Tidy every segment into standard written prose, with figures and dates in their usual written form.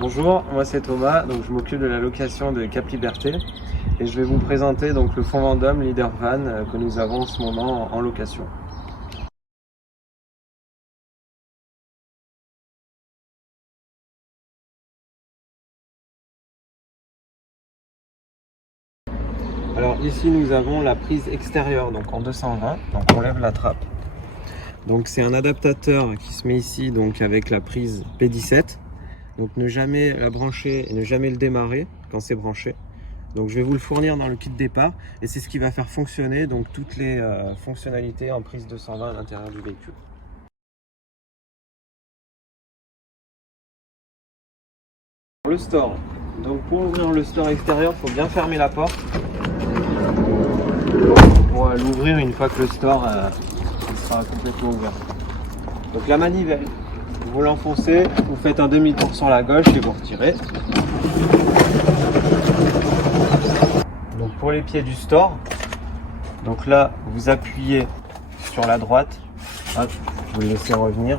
Bonjour, moi c'est Thomas, donc je m'occupe de la location de Cap Liberté et je vais vous présenter donc le fonds Vendôme Leader Van que nous avons en ce moment en location. Alors ici nous avons la prise extérieure donc en 220, donc on lève la trappe. Donc c'est un adaptateur qui se met ici donc avec la prise P17. Donc ne jamais la brancher et ne jamais le démarrer quand c'est branché. Donc je vais vous le fournir dans le kit départ et c'est ce qui va faire fonctionner donc toutes les fonctionnalités en prise 220 à l'intérieur du véhicule. Le store. Donc pour ouvrir le store extérieur, il faut bien fermer la porte pour l'ouvrir une fois que le store sera complètement ouvert. Donc la manivelle, vous l'enfoncez, vous faites un demi-tour sur la gauche et vous retirez. Donc pour les pieds du store, donc là vous appuyez sur la droite, hop, vous le laissez revenir.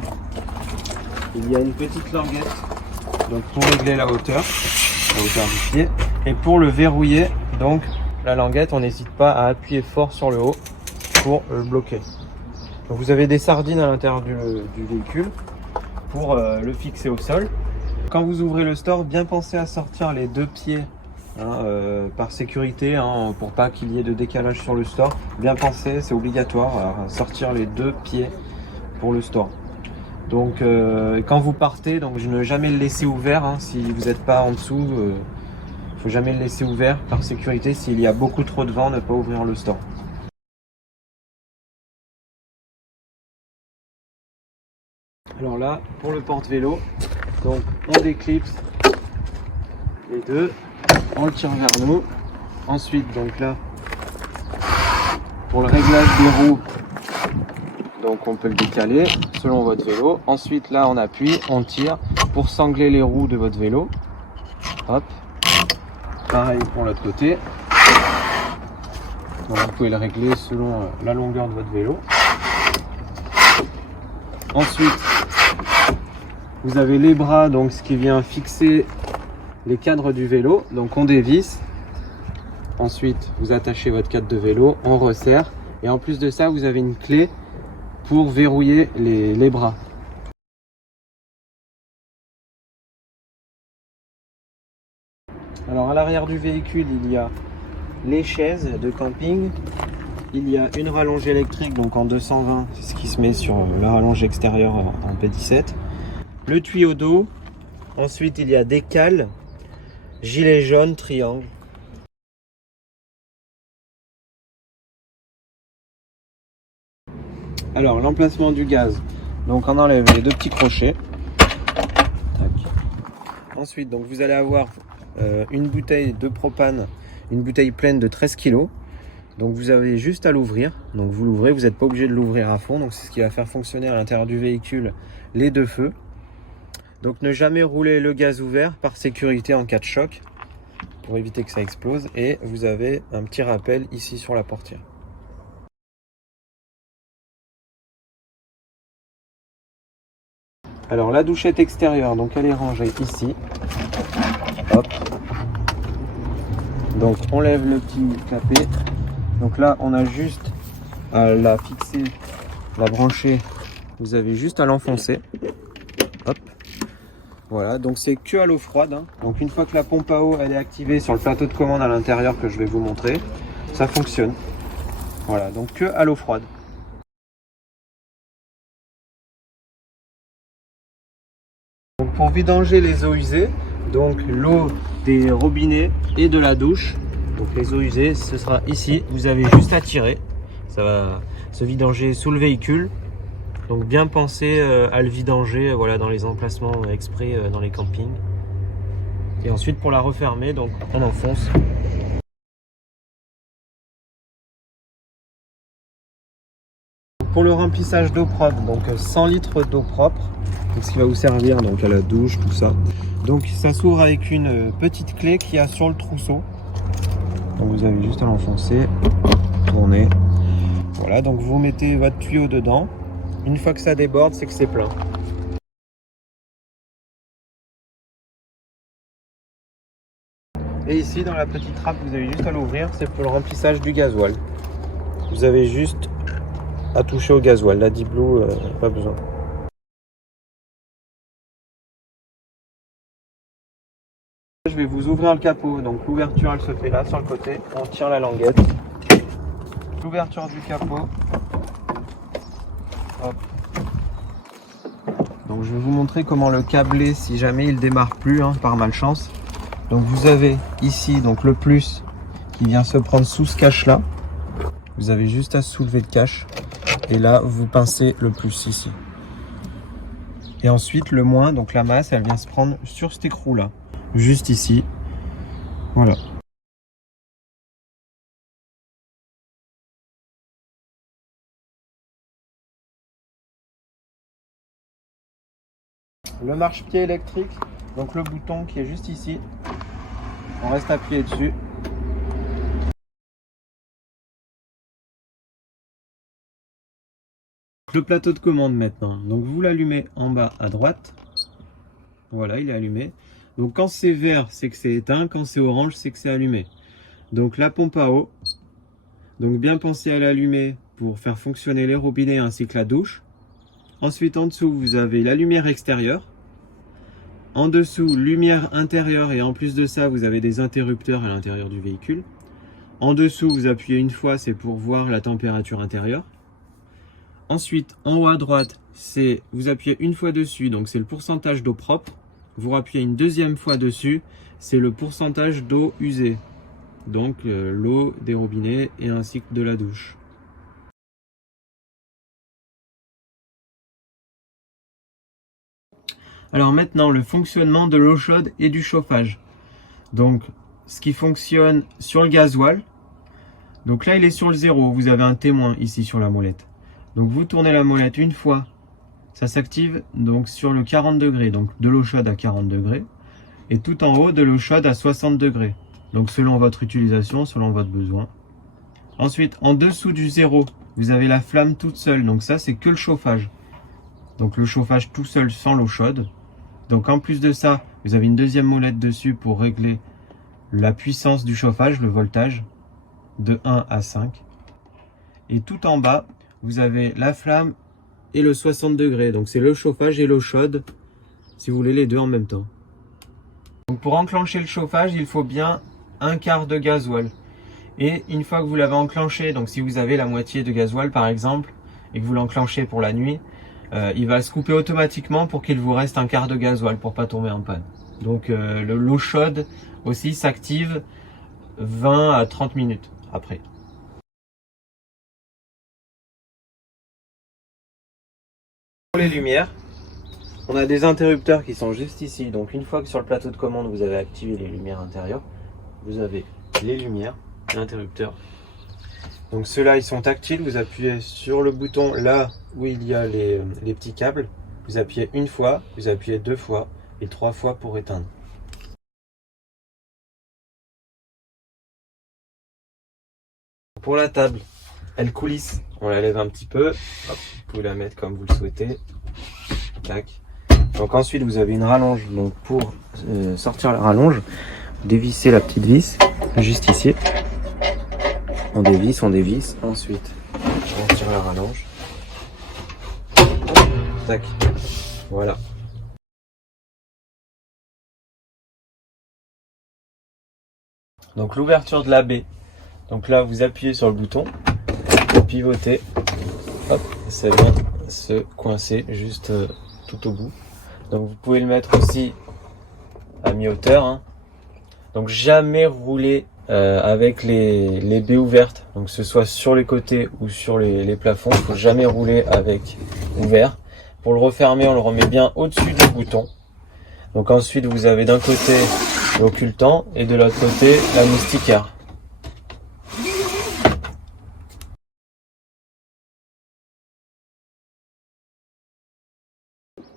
Il y a une petite languette donc pour régler la hauteur du pied, et pour le verrouiller, donc la languette, on n'hésite pas à appuyer fort sur le haut pour le bloquer. Donc vous avez des sardines à l'intérieur du véhicule pour le fixer au sol. Quand vous ouvrez le store, bien pensez à sortir les deux pieds par sécurité, pour pas qu'il y ait de décalage sur le store. Bien penser, c'est obligatoire à sortir les deux pieds pour le store. Donc quand vous partez, donc ne jamais le laisser ouvert, si vous n'êtes pas en dessous, il faut jamais le laisser ouvert par sécurité. S'il y a beaucoup trop de vent, ne pas ouvrir le store. Alors là, pour le porte-vélo, donc on déclipse les deux, on le tire vers nous. Ensuite, donc là, pour le réglage des roues, donc on peut le décaler selon votre vélo. Ensuite là on appuie, on tire pour sangler les roues de votre vélo. Hop. Pareil pour l'autre côté. Donc vous pouvez le régler selon la longueur de votre vélo. Ensuite vous avez les bras, donc ce qui vient fixer les cadres du vélo. Donc on dévisse. Ensuite vous attachez votre cadre de vélo, on resserre. Et en plus de ça vous avez une clé pour verrouiller les bras. Alors à l'arrière du véhicule, il y a les chaises de camping, il y a une rallonge électrique donc en 220, c'est ce qui se met sur la rallonge extérieure en P17, le tuyau d'eau, ensuite il y a des cales, gilet jaune, triangle. Alors l'emplacement du gaz, donc on enlève les deux petits crochets. Tac. Ensuite donc vous allez avoir une bouteille de propane, une bouteille pleine de 13 kg. Donc vous avez juste à l'ouvrir, donc vous l'ouvrez, vous n'êtes pas obligé de l'ouvrir à fond, donc c'est ce qui va faire fonctionner à l'intérieur du véhicule les deux feux. Donc ne jamais rouler le gaz ouvert par sécurité en cas de choc pour éviter que ça explose, et vous avez un petit rappel ici sur la portière. Alors la douchette extérieure, donc elle est rangée ici. Hop. Donc on lève le petit clapet. Donc là on a juste à la fixer, la brancher. Vous avez juste à l'enfoncer. Hop. Voilà, donc c'est que à l'eau froide. Donc une fois que la pompe à eau elle est activée sur le plateau de commande à l'intérieur que je vais vous montrer, ça fonctionne. Voilà, donc que à l'eau froide. Donc pour vidanger les eaux usées, donc l'eau des robinets et de la douche, donc les eaux usées, ce sera ici. Vous avez juste à tirer, ça va se vidanger sous le véhicule. Donc bien penser à le vidanger, voilà, dans les emplacements exprès dans les campings. Et ensuite pour la refermer, donc on enfonce. Pour le remplissage d'eau propre, donc 100 litres d'eau propre, ce qui va vous servir donc à la douche, tout ça. Donc ça s'ouvre avec une petite clé qu'il y a sur le trousseau. Donc vous avez juste à l'enfoncer, tourner. Voilà, donc vous mettez votre tuyau dedans. Une fois que ça déborde, c'est que c'est plein. Et ici, dans la petite trappe, vous avez juste à l'ouvrir, c'est pour le remplissage du gasoil. Vous avez juste à toucher au gasoil. La D-Blue, pas besoin. Je vais vous ouvrir le capot. Donc l'ouverture, elle se fait là, sur le côté. On tire la languette. L'ouverture du capot. Hop. Donc je vais vous montrer comment le câbler si jamais il démarre plus, par malchance. Donc vous avez ici donc le plus qui vient se prendre sous ce cache là. Vous avez juste à soulever le cache et là vous pincez le plus ici. Et ensuite le moins, donc la masse, elle vient se prendre sur cet écrou là, juste ici. Voilà. Le marchepied électrique, donc le bouton qui est juste ici. On reste appuyé dessus. Le plateau de commande maintenant. Donc vous l'allumez en bas à droite. Voilà, il est allumé. Donc quand c'est vert, c'est que c'est éteint. Quand c'est orange, c'est que c'est allumé. Donc la pompe à eau. Donc bien penser à l'allumer pour faire fonctionner les robinets ainsi que la douche. Ensuite en dessous, vous avez la lumière extérieure. En dessous, lumière intérieure et en plus de ça, vous avez des interrupteurs à l'intérieur du véhicule. En dessous, vous appuyez une fois, c'est pour voir la température intérieure. Ensuite, en haut à droite, c'est vous appuyez une fois dessus, donc c'est le pourcentage d'eau propre. Vous appuyez une deuxième fois dessus, c'est le pourcentage d'eau usée. Donc l'eau des robinets et ainsi que de la douche. Alors maintenant, le fonctionnement de l'eau chaude et du chauffage. Donc, ce qui fonctionne sur le gasoil. Donc là, il est sur le 0. Vous avez un témoin ici sur la molette. Donc vous tournez la molette une fois. Ça s'active donc sur le 40 degrés. Donc de l'eau chaude à 40 degrés. Et tout en haut, de l'eau chaude à 60 degrés. Donc selon votre utilisation, selon votre besoin. Ensuite, en dessous du 0, vous avez la flamme toute seule. Donc ça, c'est que le chauffage. Donc le chauffage tout seul sans l'eau chaude. Donc en plus de ça, vous avez une deuxième molette dessus pour régler la puissance du chauffage, le voltage, de 1 à 5. Et tout en bas, vous avez la flamme et le 60 degrés. Donc c'est le chauffage et l'eau chaude, si vous voulez les deux en même temps. Donc pour enclencher le chauffage, il faut bien un quart de gasoil. Et une fois que vous l'avez enclenché, donc si vous avez la moitié de gasoil par exemple, et que vous l'enclenchez pour la nuit, il va se couper automatiquement pour qu'il vous reste un quart de gasoil pour pas tomber en panne. Donc l'eau chaude aussi s'active 20 à 30 minutes après. Pour les lumières, on a des interrupteurs qui sont juste ici. Donc une fois que sur le plateau de commande vous avez activé les lumières intérieures, vous avez les lumières, l'interrupteur. Donc ceux-là, ils sont tactiles. Vous appuyez sur le bouton là où il y a les petits câbles. Vous appuyez une fois, vous appuyez deux fois et trois fois pour éteindre. Pour la table, elle coulisse. On la lève un petit peu. Hop, vous pouvez la mettre comme vous le souhaitez. Tac. Donc ensuite, vous avez une rallonge. Donc pour sortir la rallonge, vous dévissez la petite vis juste ici. On dévisse. Ensuite, on tire la rallonge. Tac. Voilà. Donc l'ouverture de la baie. Donc là, vous appuyez sur le bouton, vous pivotez, hop, et ça vient se coincer juste tout au bout. Donc vous pouvez le mettre aussi à mi-hauteur. Donc jamais rouler avec les baies ouvertes, donc que ce soit sur les côtés ou sur les plafonds. Il ne faut jamais rouler avec ouvert. Pour le refermer, on le remet bien au-dessus du bouton. Donc ensuite, vous avez d'un côté l'occultant et de l'autre côté la moustiquaire.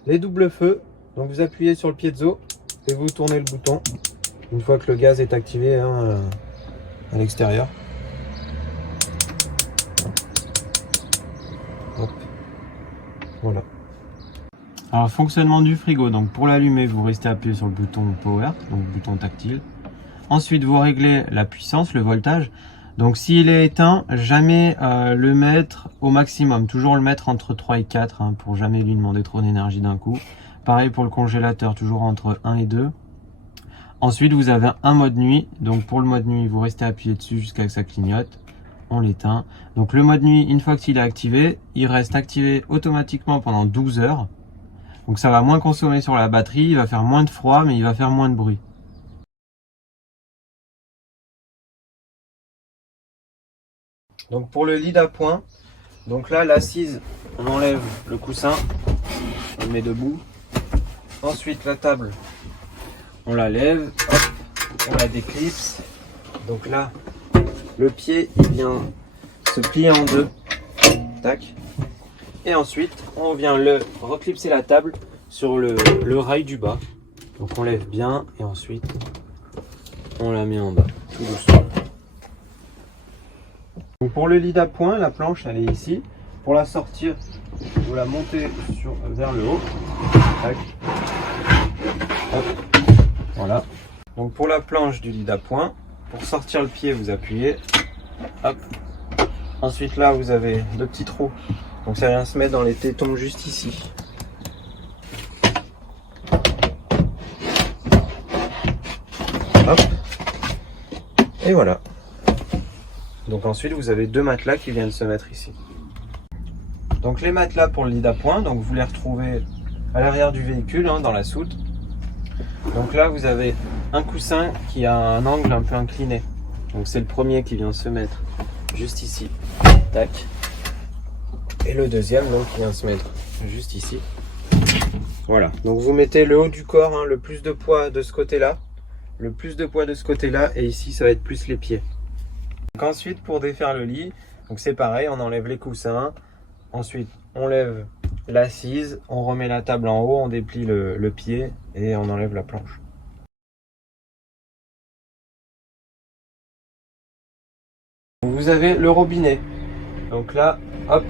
Les doubles feux, donc vous appuyez sur le piezo et vous tournez le bouton une fois que le gaz est activé à l'extérieur. Hop. Voilà. Alors fonctionnement du frigo, donc pour l'allumer vous restez appuyé sur le bouton power, donc bouton tactile. Ensuite, vous réglez la puissance, le voltage. Donc s'il est éteint, jamais le mettre au maximum. Toujours le mettre entre 3 et 4 hein, pour jamais lui demander trop d'énergie d'un coup. Pareil pour le congélateur, toujours entre 1 et 2. Ensuite, vous avez un mode nuit. Donc pour le mode nuit, vous restez appuyé dessus jusqu'à ce que ça clignote. On l'éteint. Donc le mode nuit, une fois qu'il est activé, il reste activé automatiquement pendant 12 heures. Donc ça va moins consommer sur la batterie, il va faire moins de froid, mais il va faire moins de bruit. Donc pour le lit d'appoint, donc là l'assise, on enlève le coussin, on le met debout. Ensuite la table, on la lève, hop, on la déclipse. Donc là, le pied il vient se plier en deux, tac. Et ensuite, on vient reclipser la table sur le rail du bas. Donc on lève bien et ensuite on la met en bas, tout doucement. Donc pour le lit d'appoint, la planche elle est ici. Pour la sortir, vous la montez vers le haut. Tac. Hop. Voilà. Donc pour la planche du lit d'appoint, pour sortir le pied, vous appuyez. Hop. Ensuite là, vous avez deux petits trous. Donc ça vient se mettre dans les tétons juste ici. Hop. Et voilà. Donc ensuite vous avez deux matelas qui viennent se mettre ici. Donc les matelas pour le lit d'appoint, donc vous les retrouvez à l'arrière du véhicule, hein, dans la soute. Donc là vous avez un coussin qui a un angle un peu incliné. Donc c'est le premier qui vient se mettre juste ici. Tac. Et le deuxième donc qui vient se mettre juste ici. Voilà. Donc vous mettez le haut du corps, hein, le plus de poids de ce côté-là. Le plus de poids de ce côté-là et ici ça va être plus les pieds. Donc ensuite pour défaire le lit, donc c'est pareil, on enlève les coussins. Ensuite on lève l'assise, on remet la table en haut, on déplie le pied et on enlève la planche. Donc vous avez le robinet. Donc là, hop,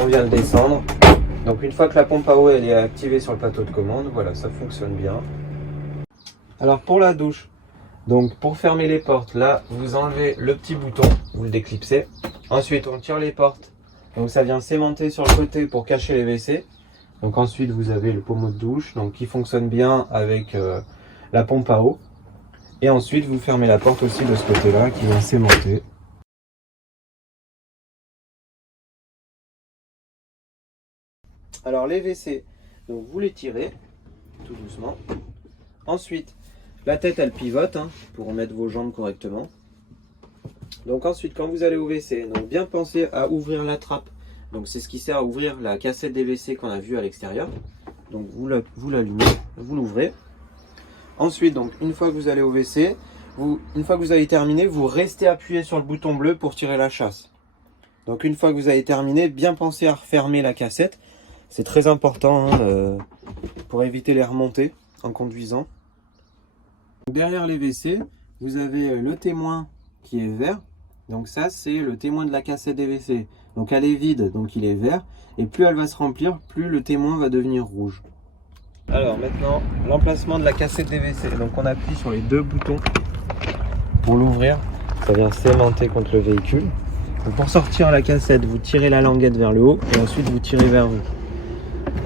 on vient le descendre. Donc une fois que la pompe à eau elle est activée sur le plateau de commande, voilà, ça fonctionne bien. Alors pour la douche, donc pour fermer les portes, là vous enlevez le petit bouton, vous le déclipsez. Ensuite on tire les portes, donc ça vient s'aimanter sur le côté pour cacher les WC. Donc ensuite vous avez le pommeau de douche, donc qui fonctionne bien avec la pompe à eau. Et ensuite vous fermez la porte aussi de ce côté-là qui vient s'aimanter. Alors les WC, donc vous les tirez tout doucement. Ensuite, la tête elle pivote hein, pour mettre vos jambes correctement. Donc ensuite, quand vous allez au WC, donc bien penser à ouvrir la trappe. Donc c'est ce qui sert à ouvrir la cassette des WC qu'on a vue à l'extérieur. Donc vous l'allumez, vous l'ouvrez. Ensuite, donc une fois que vous allez au WC, une fois que vous avez terminé, vous restez appuyé sur le bouton bleu pour tirer la chasse. Donc une fois que vous avez terminé, bien penser à refermer la cassette. C'est très important hein, pour éviter les remontées en conduisant. Derrière les WC, vous avez le témoin qui est vert. Donc ça, c'est le témoin de la cassette des WC. Donc elle est vide, donc il est vert. Et plus elle va se remplir, plus le témoin va devenir rouge. Alors maintenant, l'emplacement de la cassette des WC. Donc on appuie sur les deux boutons pour l'ouvrir. Ça vient s'aimanter contre le véhicule. Donc pour sortir la cassette, vous tirez la languette vers le haut et ensuite vous tirez vers vous.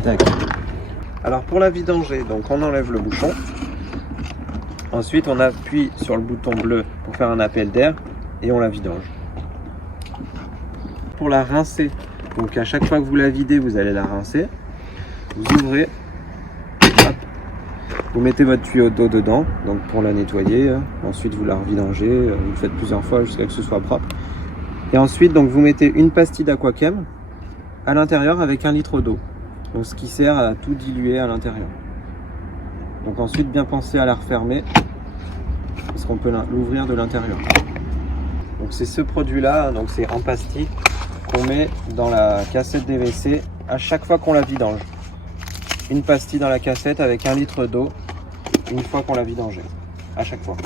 Tac. Alors pour la vidanger, donc on enlève le bouchon. Ensuite on appuie sur le bouton bleu pour faire un appel d'air et on la vidange. Pour la rincer, donc à chaque fois que vous la videz, vous allez la rincer. Vous ouvrez, hop, vous mettez votre tuyau d'eau dedans, donc pour la nettoyer. Ensuite vous la revidangez, vous le faites plusieurs fois jusqu'à ce que ce soit propre. Et ensuite donc vous mettez une pastille d'Aquachem à l'intérieur avec 1 litre d'eau. Donc ce qui sert à tout diluer à l'intérieur. Donc ensuite bien penser à la refermer parce qu'on peut l'ouvrir de l'intérieur. Donc c'est ce produit là, donc c'est en pastille qu'on met dans la cassette des WC à chaque fois qu'on la vidange. Une pastille dans la cassette avec 1 litre d'eau une fois qu'on l'a vidangée, à chaque fois.